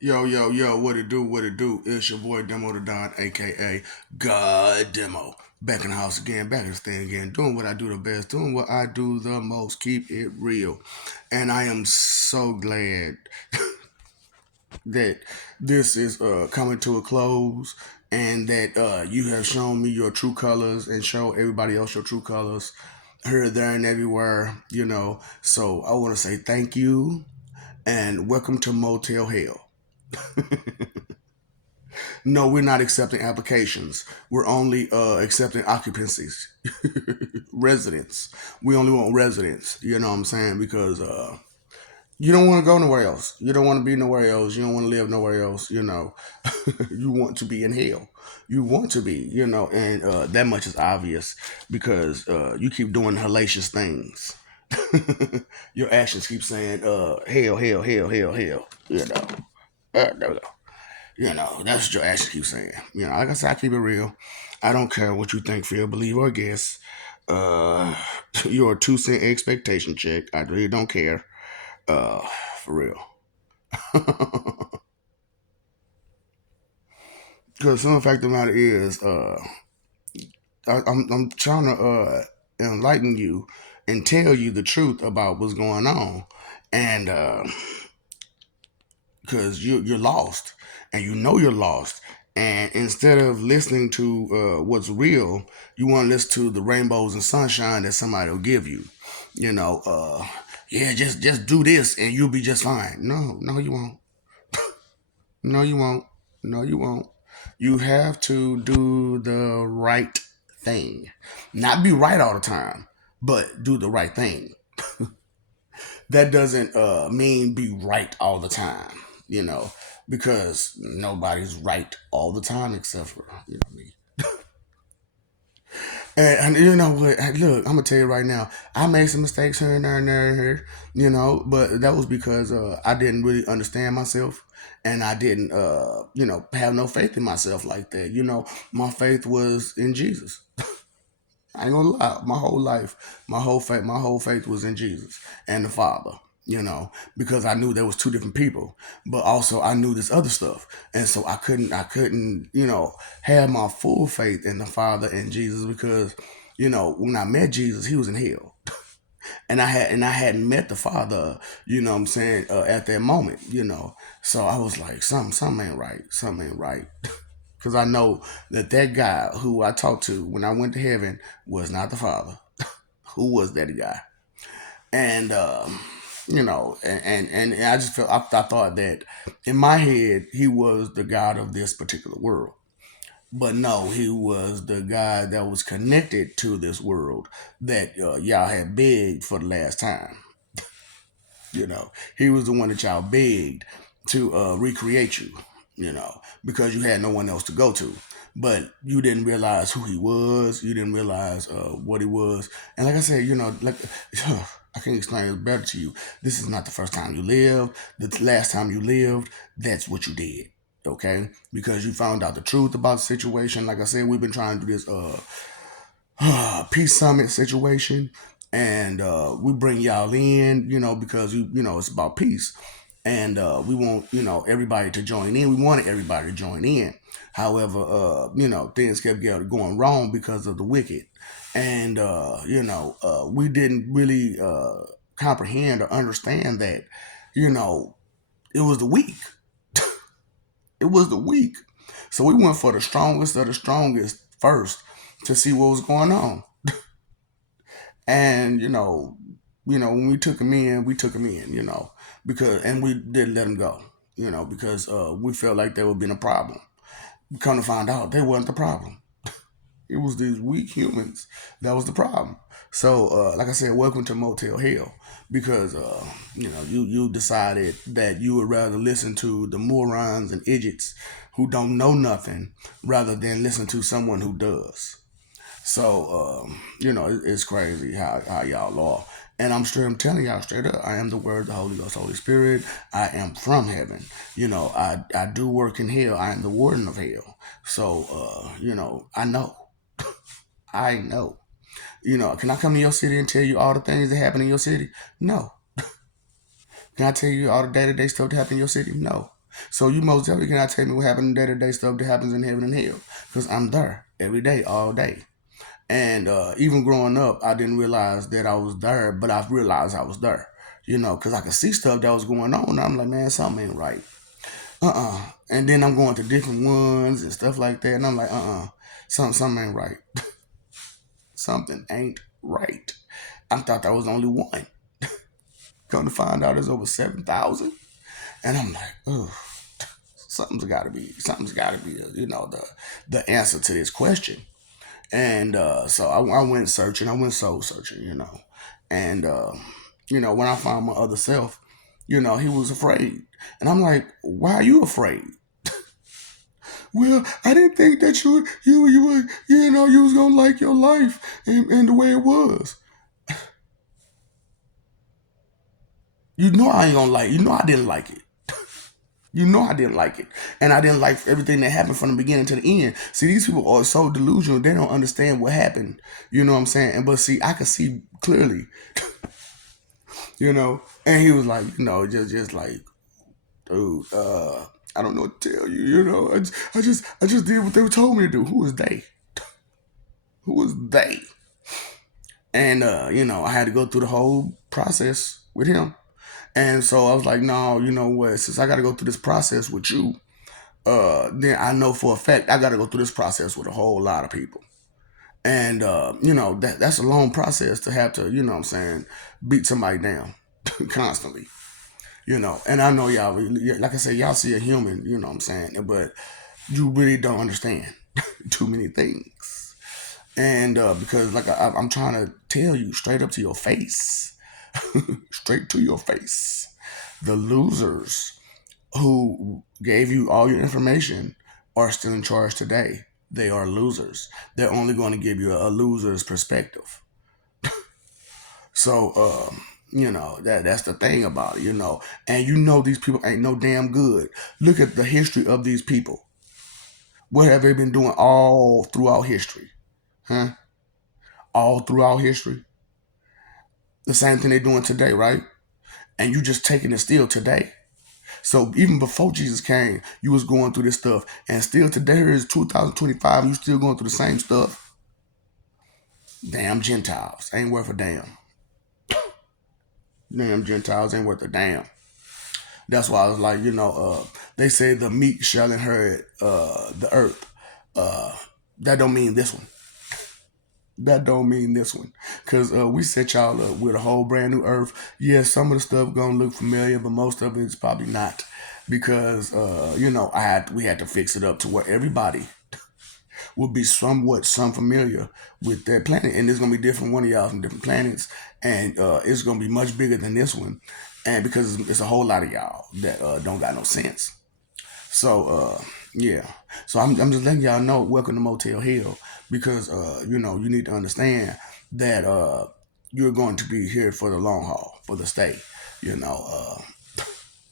Yo, yo, yo, what it do, what it do? It's your boy Demo the Don, aka God Demo. Back in the house again, back in the stand again, doing what I do the best, doing what I do the most, keep it real. And I am so glad that this is coming to a close and that you have shown me your true colors and show everybody else your true colors here, there, and everywhere, So I want to say thank you and welcome to Motel Hell. No, we're not accepting applications. We're only accepting occupancies, residents. We only want residents. You know what I'm saying? Because you don't want to go nowhere else. You don't want to be nowhere else. You don't want to live nowhere else. You want to be in hell. You want to be. And that much is obvious because you keep doing hellacious things. Your actions keep saying hell, hell, hell, hell, hell. There we go. That's what your actions keep saying. Like I said, I keep it real. I don't care what you think, feel, believe, or guess. Uh, your 2 cent expectation check. I really don't care. Uh, for real. Because some fact of the matter is, I'm trying to enlighten you and tell you the truth about what's going on, and because you're lost and you know you're lost. And instead of listening to what's real, you want to listen to the rainbows and sunshine that somebody will give you. You know, uh, yeah, just do this and you'll be just fine. No, no, you won't. No, you won't. No, you won't. You have to do the right thing, not be right all the time, but do the right thing. That doesn't mean be right all the time, you know, because nobody's right all the time except for me. And you know what? Look, I'm gonna tell you right now. I made some mistakes here and there and there and here, but that was because I didn't really understand myself, and I didn't, have no faith in myself like that. My faith was in Jesus. I ain't gonna lie. My whole life, my whole faith was in Jesus and the Father. Because I knew there was two different people, but also I knew this other stuff, and so I couldn't, have my full faith in the Father and Jesus because, when I met Jesus, he was in hell, and I hadn't met the Father, what I'm saying, at that moment, so I was like, something ain't right, something ain't right. Because I know that guy who I talked to when I went to heaven was not the Father. Who was that guy? And and I just felt I thought that in my head he was the God of this particular world. But no, he was the God that was connected to this world that y'all had begged for the last time. He was the one that y'all begged to recreate you, because you had no one else to go to. But you didn't realize who he was. You didn't realize what he was. And like I said, like I can explain it better to you. This is not the first time you lived. The last time you lived, that's what you did. Okay, because you found out the truth about the situation. Like I said, we've been trying to do this peace summit situation, and we bring y'all in, because it's about peace, and we want everybody to join in. We wanted everybody to join in. However, things kept going wrong because of the wicked, and we didn't really comprehend or understand that it was the weak. It was the weak. So we went for the strongest of the strongest first to see what was going on. And when we took him in, we took him in, because and we didn't let him go, because we felt like there would be a problem. Come to find out, they wasn't the problem. It was these weak humans that was the problem. So, like I said, welcome to Motel Hell, because you decided that you would rather listen to the morons and idiots who don't know nothing rather than listen to someone who does. So, it's crazy how y'all are. And I'm telling y'all straight up, I am the Word, the Holy Ghost, Holy Spirit. I am from heaven. I do work in hell. I am the warden of hell. So, I know. I know. Can I come to your city and tell you all the things that happen in your city? No. Can I tell you all the day-to-day stuff that happen in your city? No. So you most definitely cannot tell me what happened in day to day stuff that happens in heaven and hell, because I'm there every day, all day. And even growing up, I didn't realize that I was there, but I realized I was there. Because I could see stuff that was going on. And I'm like, man, something ain't right. And then I'm going to different ones and stuff like that, and I'm like, something ain't right. Something ain't right. I thought that was only one. Come to find out, there's over 7,000, and I'm like, oh, something's got to be, the answer to this question. And so I went searching. I went soul searching, and when I found my other self, he was afraid, and I'm like, why are you afraid? Well, I didn't think that you would, you was gonna like your life and the way it was. I ain't gonna like. I didn't like it. I didn't like it, and I didn't like everything that happened from the beginning to the end. See, these people are so delusional; they don't understand what happened. You know what I'm saying? And but see, I could see clearly. And he was like, just like, dude, I don't know what to tell you. I just did what they told me to do. Who is they? Who is they? And I had to go through the whole process with him. And so I was like, no, you know what? Since I got to go through this process with you, then I know for a fact I got to go through this process with a whole lot of people. And that's a long process to have to, what I'm saying, beat somebody down constantly. And I know y'all, like I said, y'all see a human, what I'm saying, but you really don't understand too many things. And because, like, I'm trying to tell you straight up to your face, straight to your face, the losers who gave you all your information are still in charge today. They are losers. They're only going to give you a loser's perspective. So, that's the thing about it, And these people ain't no damn good. Look at the history of these people. What have they been doing all throughout history? Huh? All throughout history. The same thing they're doing today, right? And you just taking it still today. So even before Jesus came, you was going through this stuff. And still today is 2025, and you still going through the same stuff. Damn Gentiles. Ain't worth a damn. Damn Gentiles ain't worth a damn. That's why I was like, they say the meek shall inherit the earth. Uh, that don't mean this one. That don't mean this one. Because we set y'all up with a whole brand new earth. Yes, some of the stuff going to look familiar, but most of it's probably not. Because, we had to fix it up to where everybody will be some familiar with that planet. And there's going to be different one of y'all from different planets. And it's going to be much bigger than this one. And because it's a whole lot of y'all that don't got no sense. So yeah. So I'm just letting y'all know. Welcome to Motel Hell, because you need to understand that you're going to be here for the long haul, for the stay. You know,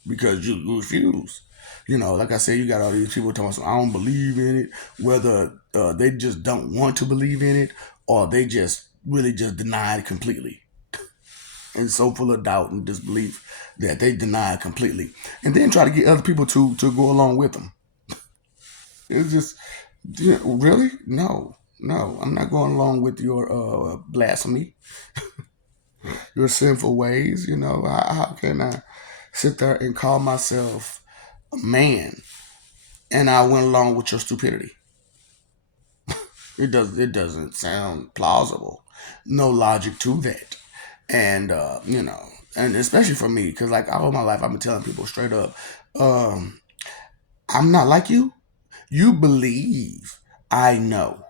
because you refuse. Like I said, you got all these people talking about, I don't believe in it, whether they just don't want to believe in it, or they just really just deny it completely, and so full of doubt and disbelief that they deny it completely, and then try to get other people to go along with them. It's just, really, no, I'm not going along with your blasphemy, your sinful ways. How can I sit there and call myself a man and I went along with your stupidity? It doesn't sound plausible. No logic to that. And and especially for me, because like all my life I've been telling people straight up, um, I'm not like you. You believe I know.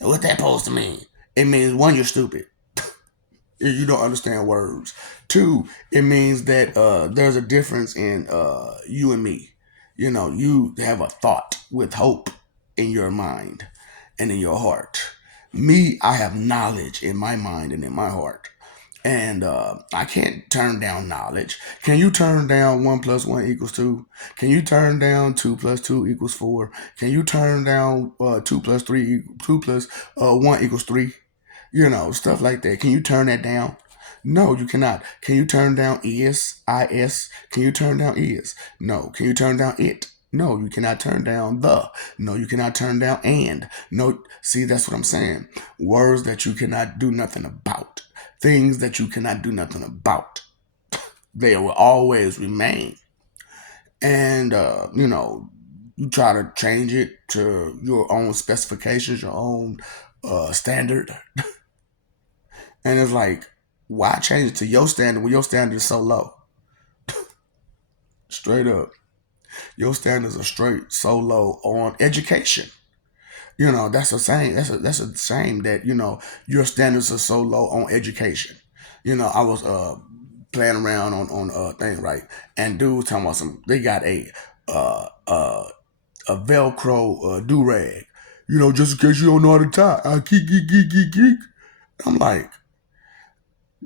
What that supposed to mean? It means one, you're stupid. You don't understand words. Two, it means that there's a difference in you and me. You have a thought with hope in your mind and in your heart. Me, I have knowledge in my mind and in my heart. And I can't turn down knowledge. Can you turn down 1 + 1 = 2? Can you turn down 2 + 2 = 4? Can you turn down 2 + 1 = 3? Stuff like that. Can you turn that down? No, you cannot. Can you turn down is? Can you turn down is? No. Can you turn down it? No, you cannot turn down the. No, you cannot turn down and. No, see, that's what I'm saying. Words that you cannot do nothing about. Things that you cannot do nothing about. They will always remain. And, you try to change it to your own specifications, your own standard. And it's like, why change it to your standard when your standard is so low? Straight up. Your standards are straight so low on education. That's a shame. That's a shame that, your standards are so low on education. I was playing around on thing, right? And dudes talking about they got a Velcro do rag. Just in case you don't know how to tie. I geek. I'm like,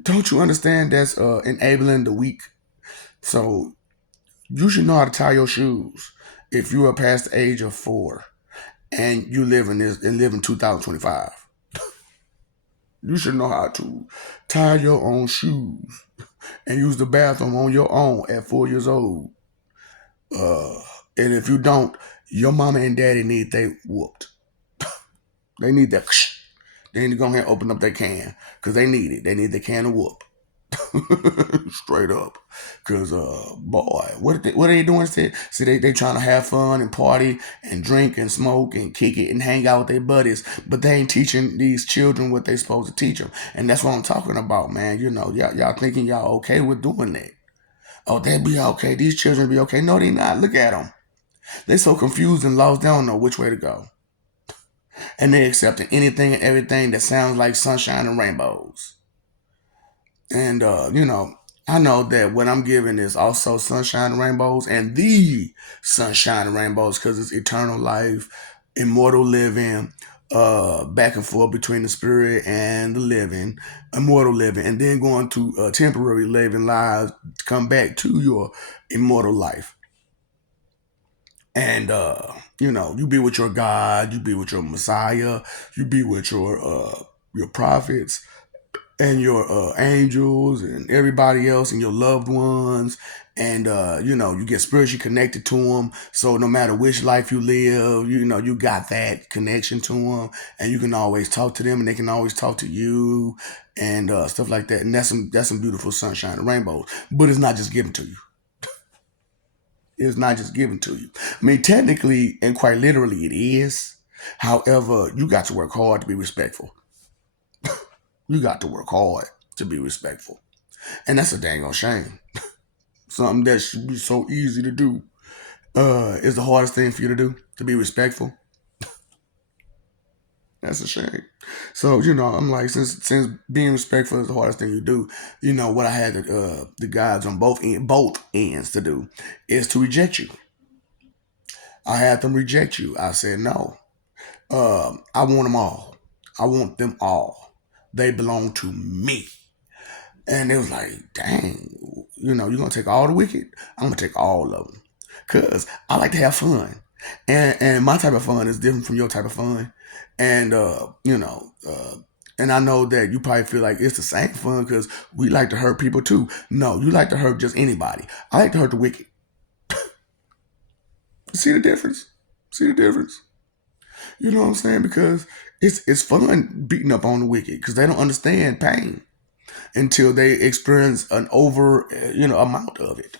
don't you understand that's enabling the weak? So you should know how to tie your shoes if you are past the age of 4 and you live in 2025. You should know how to tie your own shoes and use the bathroom on your own at 4 years old. Uh, and if you don't, your mama and daddy need they whooped. They need that. They need to go ahead and open up their can because they need it. They need the can of whoop. Straight up. Cause boy, what are they doing? See, they trying to have fun and party and drink and smoke and kick it and hang out with their buddies, but they ain't teaching these children what they supposed to teach them. And that's what I'm talking about, man. Y'all thinking y'all okay with doing that. Oh, they be okay. These children be okay. No, they not. Look at them. They so confused and lost. They don't know which way to go. And they accepting anything and everything that sounds like sunshine and rainbows. And I know that what I'm giving is also sunshine and rainbows and the sunshine and rainbows because it's eternal life, immortal living, back and forth between the spirit and the living, immortal living, and then going to temporary living lives to come back to your immortal life. And you be with your God, you be with your Messiah, you be with your prophets, and your angels and everybody else and your loved ones, and you get spiritually connected to them, so no matter which life you live, you got that connection to them, and you can always talk to them and they can always talk to you, and stuff like that. And that's some beautiful sunshine and rainbows, but it's not just given to you. It's not just given to you. I mean, technically and quite literally it is. However, you got to work hard to be respectful. You got to work hard to be respectful. And that's a dang on shame. Something that should be so easy to do is the hardest thing for you to do, to be respectful. That's a shame. So, I'm like, since being respectful is the hardest thing you do, what I had the guys on both ends to do is to reject you. I had them reject you. I said no. I want them all. I want them all. They belong to me. And it was like, dang, you're gonna take all the wicked. I'm gonna take all of them, cause I like to have fun, and my type of fun is different from your type of fun, and and I know that you probably feel like it's the same fun because we like to hurt people too. No, you like to hurt just anybody. I like to hurt the wicked. See the difference? See the difference? You know what I'm saying? Because it's fun beating up on the wicked because they don't understand pain until they experience an over amount of it,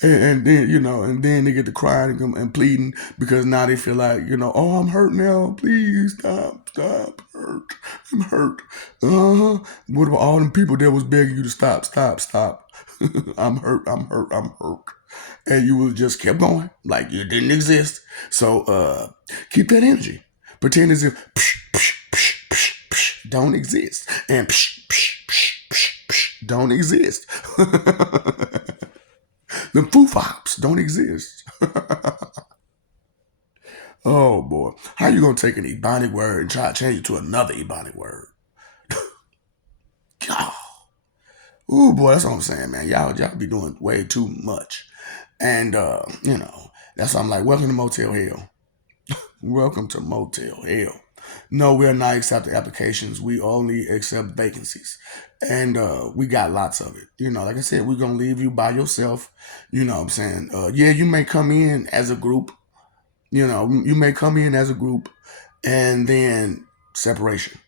and then they get to crying and pleading because now they feel like oh, I'm hurt now, please stop hurt, I'm hurt. What about all them people that was begging you to stop? I'm hurt, and you would just kept going like you didn't exist. So keep that energy, pretend as if don't exist and don't exist. The foo-fops don't exist. Oh boy, how you gonna take an Ebonic word and try to change it to another Ebonic word? God. Ooh boy, that's what I'm saying, man. Y'all be doing way too much, and that's why I'm like, welcome to Motel Hell. Welcome to Motel Hell. No, we're not accepting applications. We only accept vacancies. And we got lots of it. Like I said, we're going to leave you by yourself. You know what I'm saying? Yeah, you may come in as a group. You may come in as a group and then separation.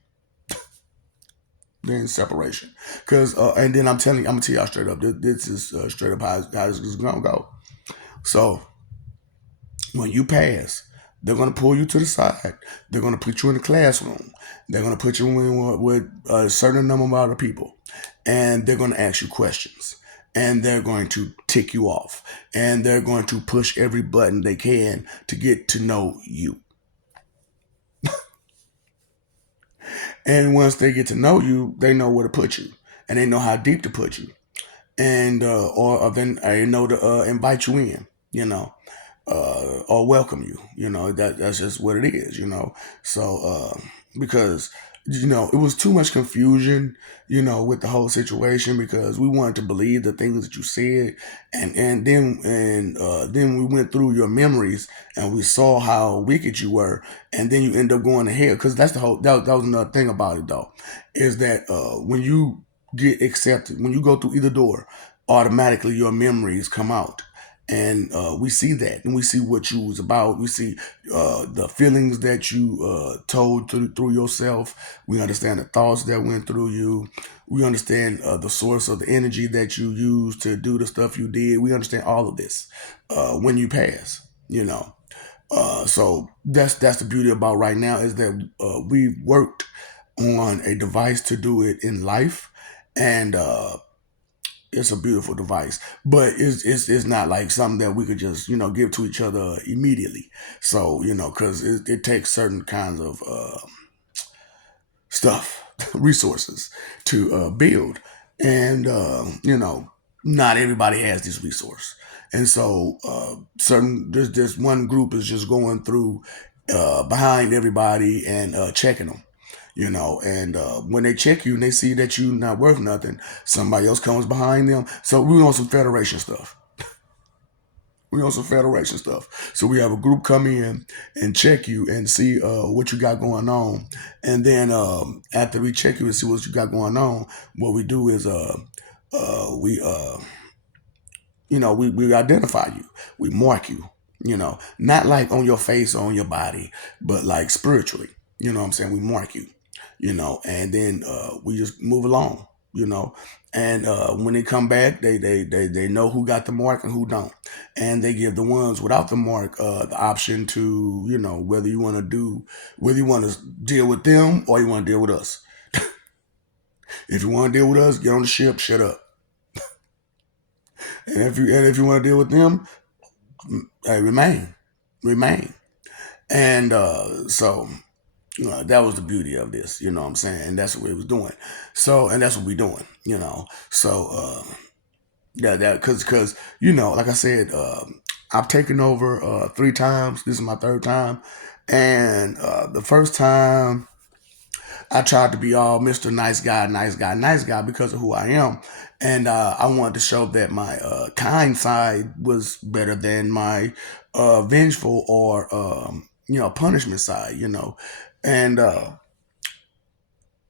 Then separation. And then I'm going to tell y'all straight up. This is straight up how this is going to go. So when you pass, they're going to pull you to the side. They're going to put you in the classroom. They're going to put you in with a certain number of other people. And they're going to ask you questions. And they're going to tick you off. And they're going to push every button they can to get to know you. And once they get to know you, they know where to put you. And they know how deep to put you. And or then I know to invite you in, or welcome you. That's just what it is. So because it was too much confusion, with the whole situation because we wanted to believe the things that you said, and then we went through your memories and we saw how wicked you were, and then you end up going to hell because that's the whole that was another thing about it though, is that when you get accepted, when you go through either door, automatically your memories come out. And we see that, and we see what you was about. We see the feelings that you told through yourself. We understand the thoughts that went through you. We understand the source of the energy that you used to do the stuff you did. We understand all of this when you pass. So that's the beauty about right now, is that we've worked on a device to do it in life, and it's a beautiful device, but it's not like something that we could just give to each other immediately. So because it takes certain kinds of stuff, resources to build, and not everybody has this resource, and so certain there's one group is just going through behind everybody and checking them. And when they check you and they see that you're not worth nothing, somebody else comes behind them. So we on some federation stuff. We on some federation stuff. So we have a group come in and check you and see what you got going on, and then after we check you and see what you got going on, what we do is we we identify you, we mark you, not like on your face or on your body, but like spiritually. You know what I'm saying? We mark you, and then we just move along, and when they come back, they know who got the mark and who don't, and they give the ones without the mark the option to whether you want to deal with them or you want to deal with us. If you want to deal with us, get on the ship, shut up. And if you want to deal with them, hey, remain. And so that was the beauty of this, you know what I'm saying? And that's what it was doing. So, and that's what we're doing, So, yeah, because, like I said, I've taken over 3 times. This is my 3rd time. And the first time I tried to be all Mr. Nice Guy, nice guy, nice guy because of who I am. And I wanted to show that my kind side was better than my vengeful or, punishment side, And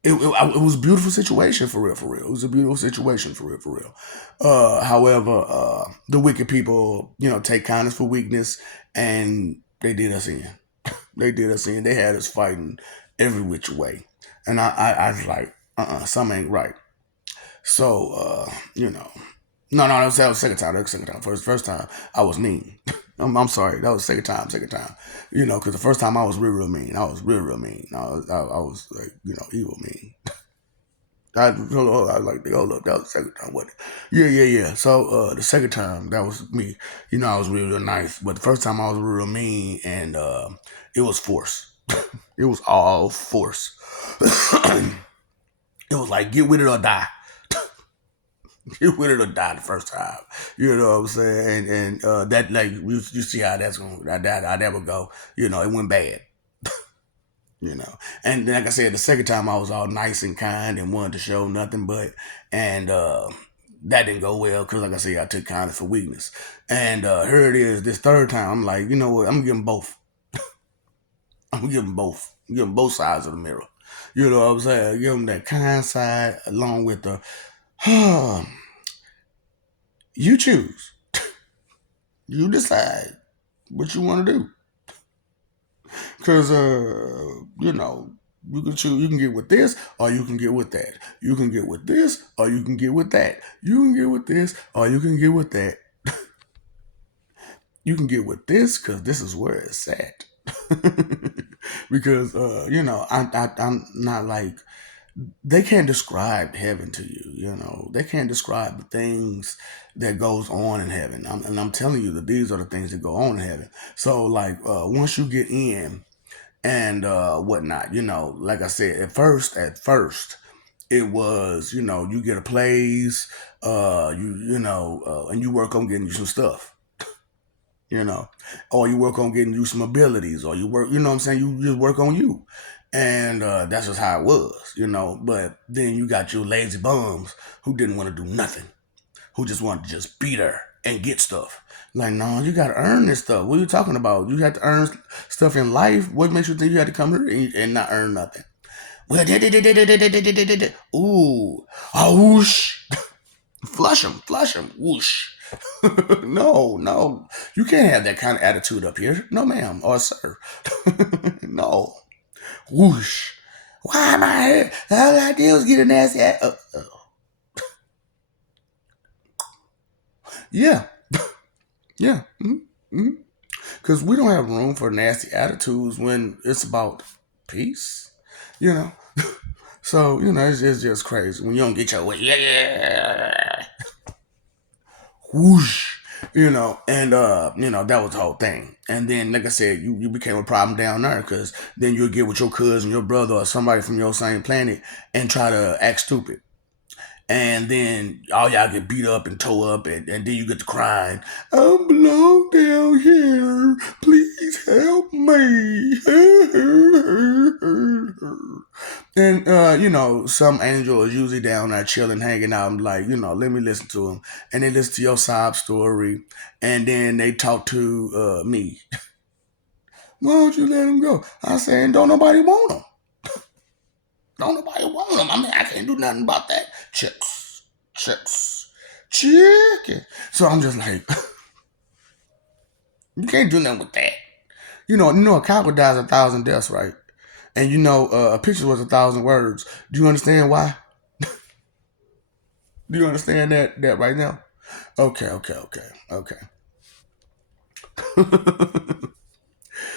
it was a beautiful situation for real, for real. It was a beautiful situation for real, for real. However, the wicked people, take kindness for weakness, and they did us in. They did us in. They had us fighting every which way, and I was like, something ain't right. So, no, that was the second time. That was the second time. First time I was mean. I'm sorry. That was the second time. Second time. Because the first time I was real mean. I was real mean. I was like, evil mean. I was like, hold up, that was the second time, wasn't it? Yeah. So the second time, that was me. I was real nice, but the first time I was real mean, and it was force. It was all force. It was like, get with it or die. Get with it or die the first time. You know what I'm saying? And that, like, you see how that's going, how that would go. It went bad. And like I said, the second time I was all nice and kind and wanted to show nothing but, and that didn't go well because, like I said, I took kindness for weakness. And here it is, this third time, I'm like, you know what? I'm gonna give them both. I'm gonna give them both. Give them both sides of the mirror. You know what I'm saying? Give them that kind side along with the, you choose. You decide what you want to do. Cause you know, you can choose. You can get with this, or you can get with that. You can get with this, or you can get with that. You can get with this, or you can get with that. You can get with this, cause this is where it's at. Because you know, I'm not like, they can't describe heaven to you. You know, they can't describe the things that goes on in heaven. And I'm telling you that these are the things that go on in heaven. So like once you get in and whatnot, you know, like I said, at first it was, you know, you get a place, and you work on getting you some stuff, you know, or you work on getting you some abilities, or you work, you know what I'm saying, you just work on you. And that's just how it was, you know. But then you got your lazy bums who didn't want to do nothing, who just wanted to just be there and get stuff. Like, no, you got to earn this stuff. What are you talking about? You have to earn stuff in life. What makes you think you had to come here and not earn nothing? Well, ooh, oh, whoosh, flush them, whoosh. No, no, you can't have that kind of attitude up here. No, ma'am, or sir. No, whoosh. Why am I here? All I did was get a nasty. Yeah, yeah. Because we don't have room for nasty attitudes when it's about peace, you know. So you know, it's just crazy when you don't get your way. Yeah, yeah, whoosh. You know, and you know, that was the whole thing. And then, like I said, you became a problem down there because then you'll get with your cousin, your brother, or somebody from your same planet and try to act stupid. And then all y'all get beat up and tore up, and then you get to crying. I belong down here. Please help me. And you know, some angel is usually down there chilling, hanging out. I'm like, you know, let me listen to him, and they listen to your sob story, and then they talk to me. Why don't you let him go? I saying, don't nobody want him. Don't nobody want him. I mean, I can't do nothing about that. Chips, chicken. So I'm just like, you can't do nothing with that. You know, a cow dies 1,000 deaths, right? And you know, a picture was 1,000 words. Do you understand why? Do you understand that right now? Okay, okay.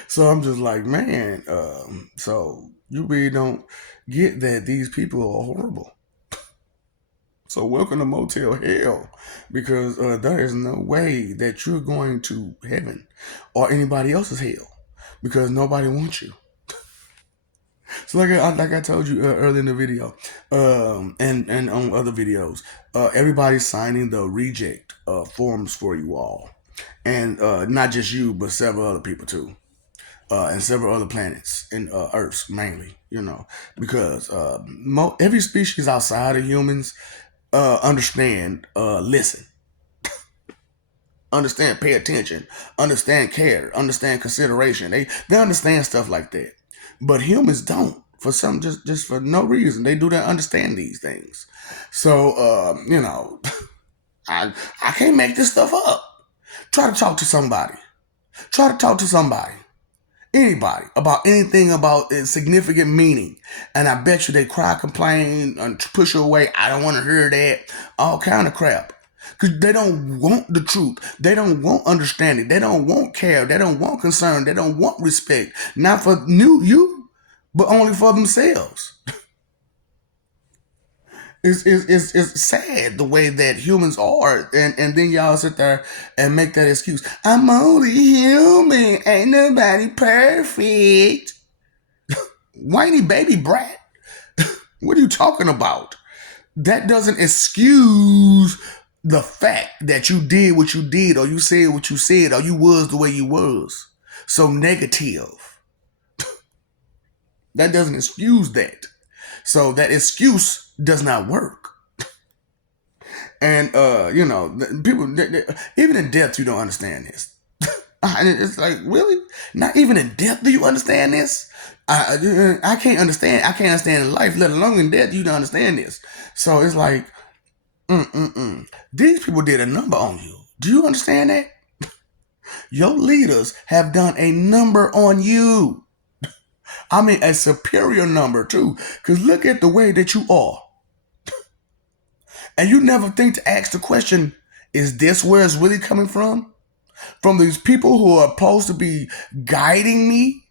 So I'm just like, man. So you really don't get that these people are horrible. So welcome to Motel Hell, because there is no way that you're going to heaven or anybody else's hell, because nobody wants you. So like I told you earlier in the video, and on other videos, everybody's signing the reject forms for you all, and not just you, but several other people too. And several other planets and Earths mainly, you know, because every species outside of humans understand, listen, understand, pay attention, understand, care, understand consideration. They understand stuff like that, but humans don't. For some, just for no reason, they do not understand these things. So you know, I can't make this stuff up. Try to talk to somebody. Try to talk to somebody. Anybody about anything about its significant meaning, and I bet you they cry, complain, and push you away. I don't want to hear that. All kind of crap. Because they don't want the truth. They don't want understanding. They don't want care. They don't want concern. They don't want respect. Not for you, but only for themselves. It's sad the way that humans are, and then y'all sit there and make that excuse. I'm only human. Ain't nobody perfect. Whiny baby brat. What are you talking about? That doesn't excuse the fact that you did what you did, or you said what you said, or you was the way you was. So negative. That doesn't excuse that. So that excuse does not work. And you know, people even in death, you don't understand this. And it's like, really? Not even in death do you understand this? I can't understand. I can't understand in life, let alone in death. You don't understand this. So it's like, these people did a number on you. Do you understand that? Your leaders have done a number on you. I mean, a superior number too. Because look at the way that you are. And you never think to ask the question, is this where it's really coming from? From these people who are supposed to be guiding me?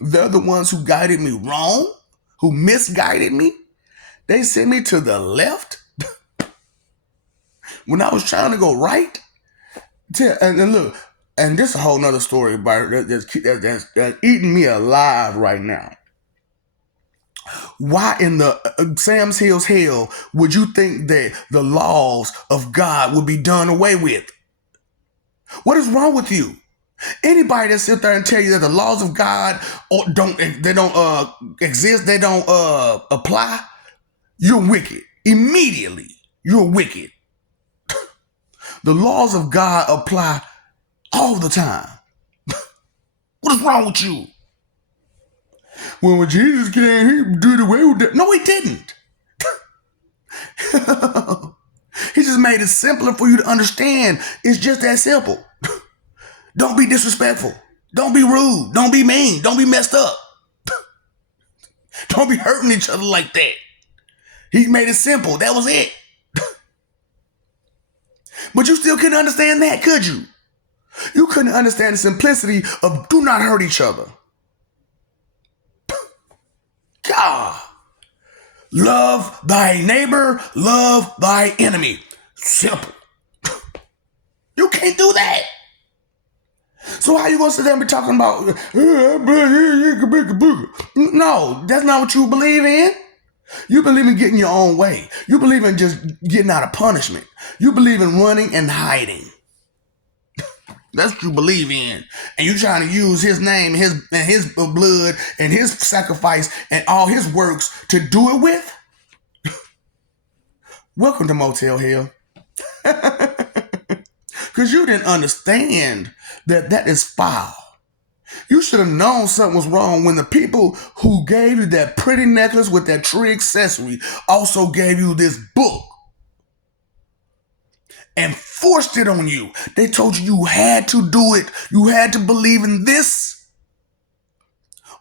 They're the ones who guided me wrong, who misguided me. They sent me to the left when I was trying to go right. And look, and this is a whole nother story about that's eating me alive right now. Why in the Sam's Hill's hell would you think that the laws of God would be done away with? What is wrong with you? Anybody that sit there and tell you that the laws of God don't exist, they don't apply, you're wicked. Immediately, you're wicked. The laws of God apply all the time. What is wrong with you? Well, when Jesus came, he did away with that. No, he didn't. He just made it simpler for you to understand. It's just that simple. Don't be disrespectful. Don't be rude. Don't be mean. Don't be messed up. Don't be hurting each other like that. He made it simple. That was it. But you still couldn't understand that, could you? You couldn't understand the simplicity of do not hurt each other. God. Love thy neighbor, love thy enemy. Simple. You can't do that. So how you gonna sit there and be talking about, no, that's not what you believe in. You believe in getting your own way. You believe in just getting out of punishment. You believe in running and hiding. That's what you believe in. And you trying to use his name, his blood, and his sacrifice, and all his works to do it with? Welcome to Motel Hell. Because you didn't understand that is foul. You should have known something was wrong when the people who gave you that pretty necklace with that tree accessory also gave you this book and forced it on you. They told you had to do it. You had to believe in this.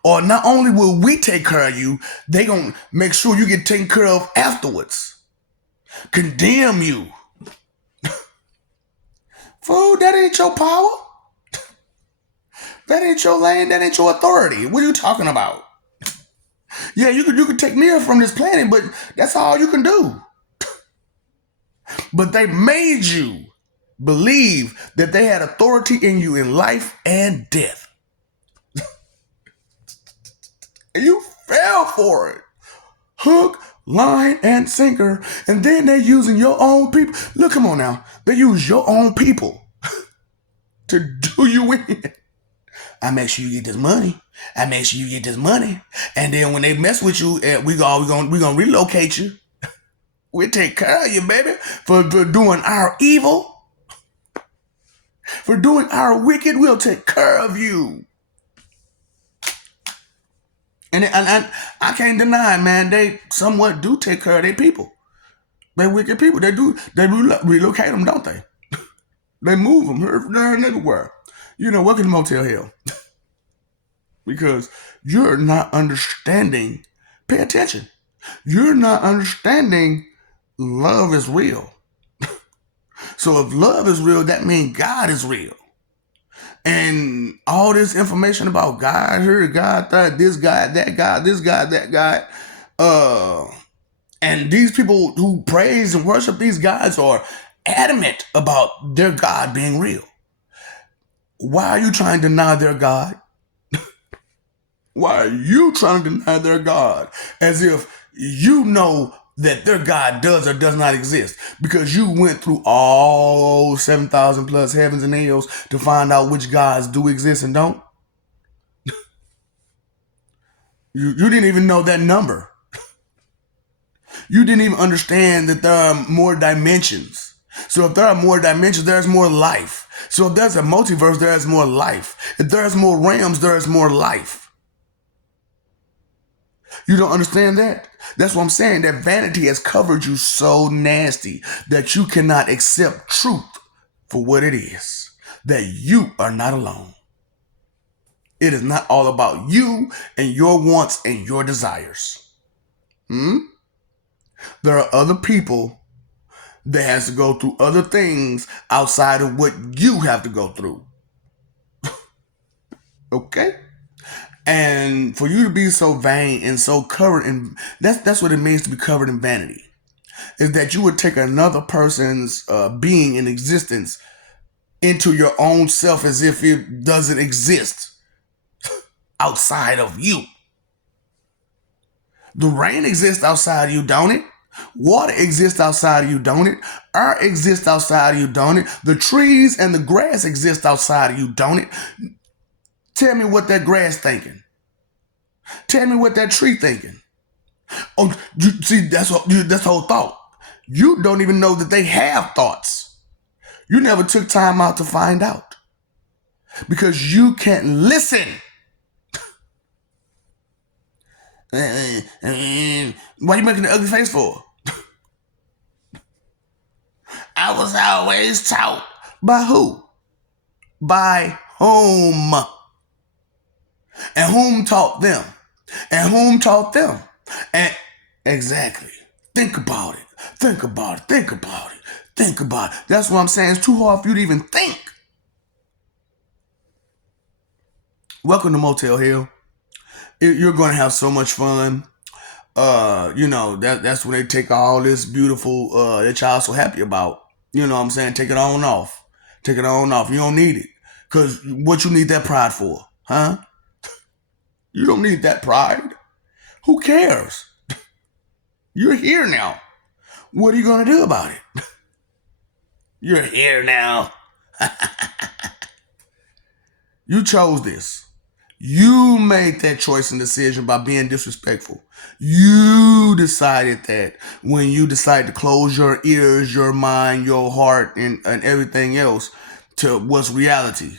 Or not only will we take care of you, they gonna make sure you get taken care of afterwards. Condemn you. Fool, that ain't your power. That ain't your lane. That ain't your authority. What are you talking about? Yeah, you could take me from this planet, but that's all you can do. But they made you believe that they had authority in you in life and death. And you fell for it. Hook, line, and sinker. And then they're using your own people. Look, come on now. They use your own people to do you in. I make sure you get this money. I make sure you get this money. And then when they mess with you, we gonna relocate you. We'll take care of you, baby, for doing our evil. For doing our wicked, we'll take care of you. And I can't deny, man, they somewhat do take care of their people. They wicked people. They relocate them, don't they? They move them here, there, and everywhere. You know, welcome to Motel Hell. Because you're not understanding. Pay attention. You're not understanding love is real. So if love is real, that means God is real. And all this information about God here, God that, this God, that God, this God, that God, and these people who praise and worship these gods are adamant about their God being real. Why are you trying to deny their God? Why are you trying to deny their God? As if you know that their God does or does not exist. Because you went through all 7,000 plus heavens and hells to find out which gods do exist and don't. You didn't even know that number. You didn't even understand that there are more dimensions. So if there are more dimensions, there's more life. So if there's a multiverse, there's more life. If there's more realms, there's more life. You don't understand that? That's what I'm saying. That vanity has covered you so nasty that you cannot accept truth for what it is. That you are not alone. It is not all about you and your wants and your desires. There are other people that has to go through other things outside of what you have to go through. Okay? And for you to be so vain and so covered in that's what it means to be covered in vanity. Is that you would take another person's being in existence into your own self as if it doesn't exist outside of you. The rain exists outside of you, don't it? Water exists outside of you, don't it? Air exists outside of you, don't it? The trees and the grass exist outside of you, don't it? Tell me what that grass thinking. Tell me what that tree thinking. Oh, you see, that's the whole thought. You don't even know that they have thoughts. You never took time out to find out because you can't listen. Why are you making the ugly face for? I was always taught. By who? By whom? And whom taught them? And whom taught them? And exactly. Think about it. Think about it. Think about it. Think about it. That's what I'm saying. It's too hard for you to even think. Welcome to Motel Hell. You're going to have so much fun. That's when they take all this beautiful that y'all so happy about. You know what I'm saying? Take it on off. Take it on off. You don't need it. Because what you need that pride for? Huh? You don't need that pride. Who cares? You're here now. What are you going to do about it? You're here now. You chose this. You made that choice and decision by being disrespectful. You decided that when you decide to close your ears, your mind, your heart, and everything else to what's reality.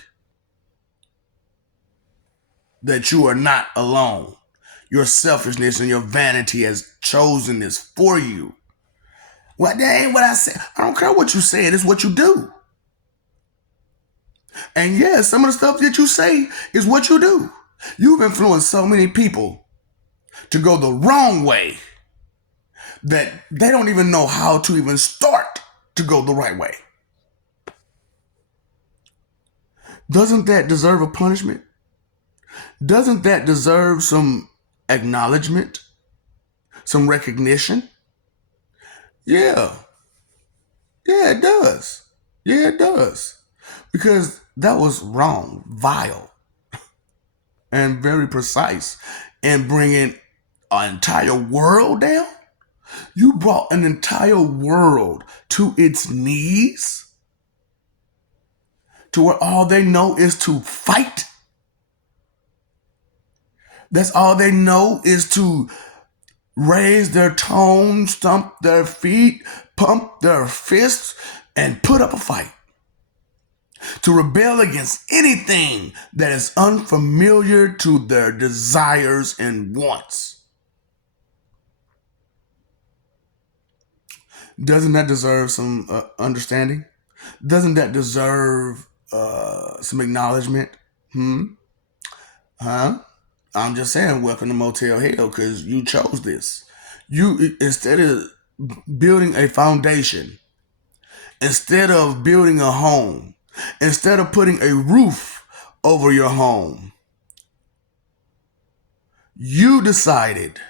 That you are not alone. Your selfishness and your vanity has chosen this for you. Well, that ain't what I said. I don't care what you said. It's what you do. And yes, some of the stuff that you say is what you do. You've influenced so many people to go the wrong way that they don't even know how to even start to go the right way. Doesn't that deserve a punishment? Doesn't that deserve some acknowledgement? Some recognition? Yeah. Yeah, it does. Yeah, it does. Because that was wrong, vile, and very precise. And bringing an entire world down? You brought an entire world to its knees? To where all they know is to fight? That's all they know is to raise their tone, stomp their feet, pump their fists, and put up a fight. To rebel against anything that is unfamiliar to their desires and wants. Doesn't that deserve some understanding? Doesn't that deserve some acknowledgement? Huh? I'm just saying, welcome to Motel Hell because you chose this. You, instead of building a foundation, instead of building a home, instead of putting a roof over your home, you decided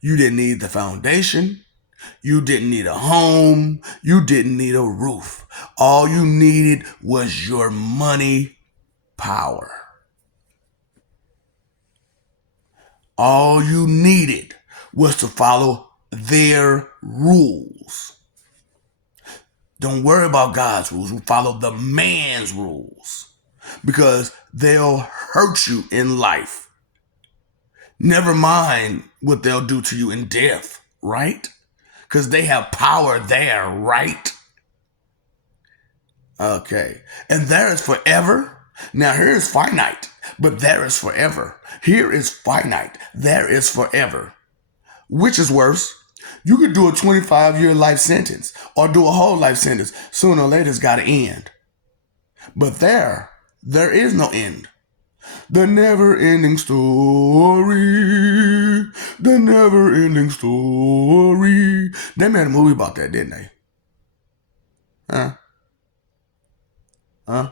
you didn't need the foundation. You didn't need a home. You didn't need a roof. All you needed was your money power. All you needed was to follow their rules. Don't worry about God's rules. Follow the man's rules because they'll hurt you in life. Never mind what they'll do to you in death, right? Because they have power there, right? Okay. And there is forever. Now here is finite, but there is forever. Here is finite. There is forever. Which is worse? You could do a 25-year life sentence or do a whole life sentence. Sooner or later, it's got to end. But there is no end. The never ending story. The never ending story. They made a movie about that, didn't they? Huh? Huh?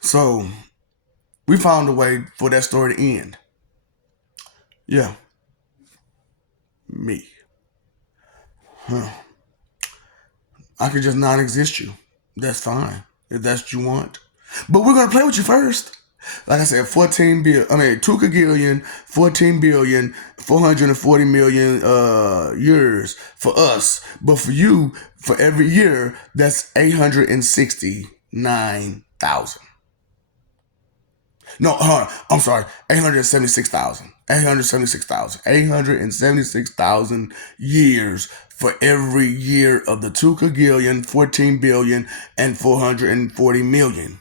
So we found a way for that story to end. Yeah, me. Huh. I could just non exist you. That's fine. If that's what you want. But we're gonna play with you first. Like I said, 2 kagillion, 14 billion, 440 million years for us. But for you, for every year, that's 869,000. No, I'm sorry, 876,000. 876,000. 876,000 years for every year of the 2 kagillion, 14 billion, and 440 million.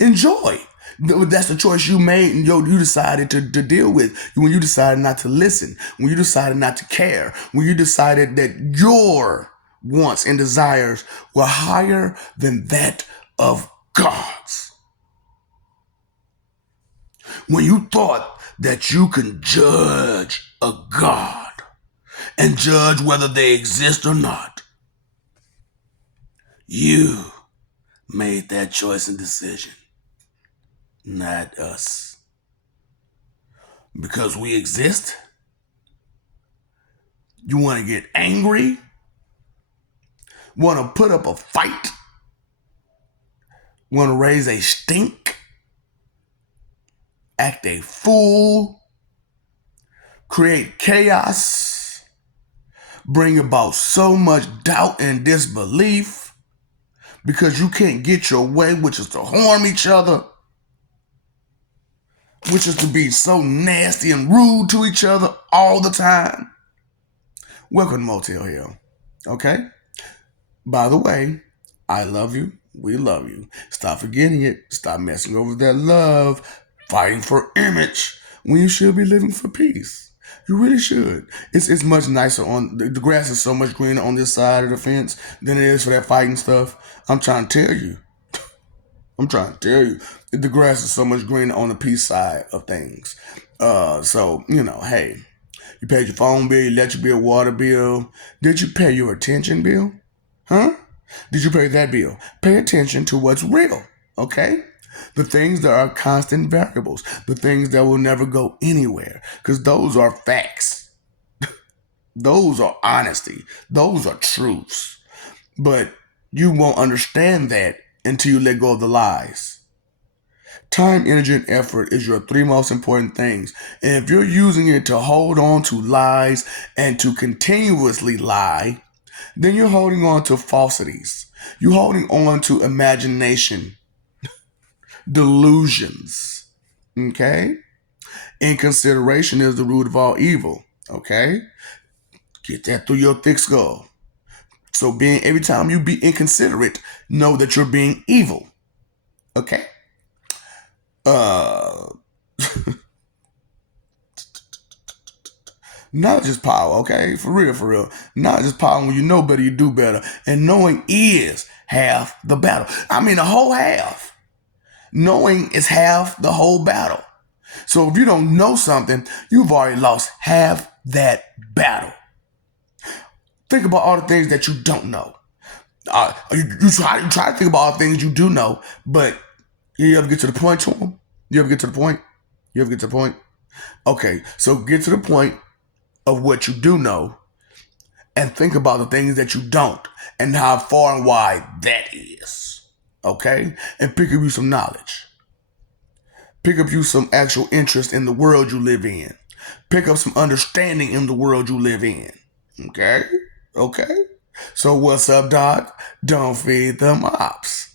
Enjoy. That's the choice you made and you decided to deal with. When you decided not to listen, when you decided not to care, when you decided that your wants and desires were higher than that of God's. When you thought that you can judge a God and judge whether they exist or not, you made that choice and decision, not us. Because we exist, you want to get angry, want to put up a fight, want to raise a stink, act a fool, create chaos, bring about so much doubt and disbelief because you can't get your way, which is to harm each other, which is to be so nasty and rude to each other all the time. Welcome to Motel Hell. Okay? By the way, I love you. We love you. Stop forgetting it. Stop messing over that love, fighting for image when you should be living for peace. You really should. It's much nicer on the grass is so much greener on this side of the fence than it is for that fighting stuff. I'm trying to tell you. The grass is so much greener on the peace side of things. So, hey, you paid your phone bill, you let your bill, water bill. Did you pay your attention bill? Huh? Did you pay that bill? Pay attention to what's real, okay? The things that are constant variables, the things that will never go anywhere, because those are facts. Those are honesty. Those are truths. But you won't understand that until you let go of the lies. Time, energy, and effort is your 3 most important things. And if you're using it to hold on to lies and to continuously lie, then you're holding on to falsities. You're holding on to imagination, delusions. Okay? Inconsideration is the root of all evil. Okay? Get that through your thick skull. So every time you be inconsiderate, know that you're being evil. Okay? Knowledge is power, okay? For real. Knowledge is power. When you know better, you do better. And knowing is half the battle. I mean, the whole half. Knowing is half the whole battle. So if you don't know something, you've already lost half that battle. Think about all the things that you don't know. You try to think about all the things you do know, but you ever get to the point to them? You ever get to the point? Okay, so get to the point of what you do know and think about the things that you don't and how far and wide that is. Okay? And pick up you some knowledge. Pick up you some actual interest in the world you live in. Pick up some understanding in the world you live in. Okay? So what's up, Doc? Don't feed them ops.